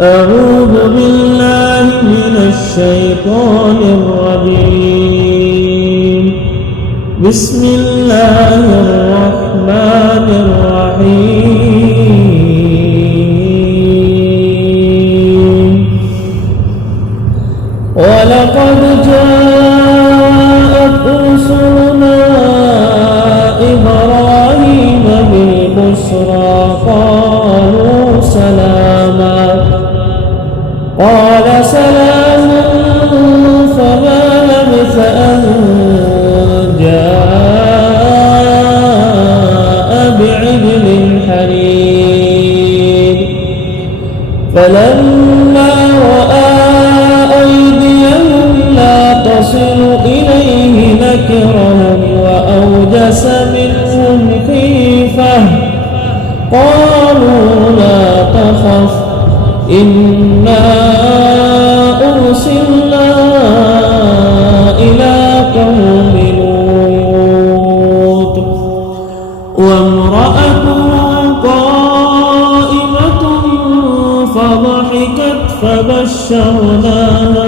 أعوذ بالله من الشيطان الرجيم. بسم الله الرحمن الرحيم. ولقد جاءت رسلنا إبراهيم بالبشرى قالوا سلاما قال سلام فما لبث أن جاء بعجل حنيذ فلما رأى أيديهم لا تصل إليه نكرهم وأوجس منهم خيفة قالوا لا تخف إنا أرسلنا إلى قوم لوط وامرأته قائمة فضحكت فبشرناها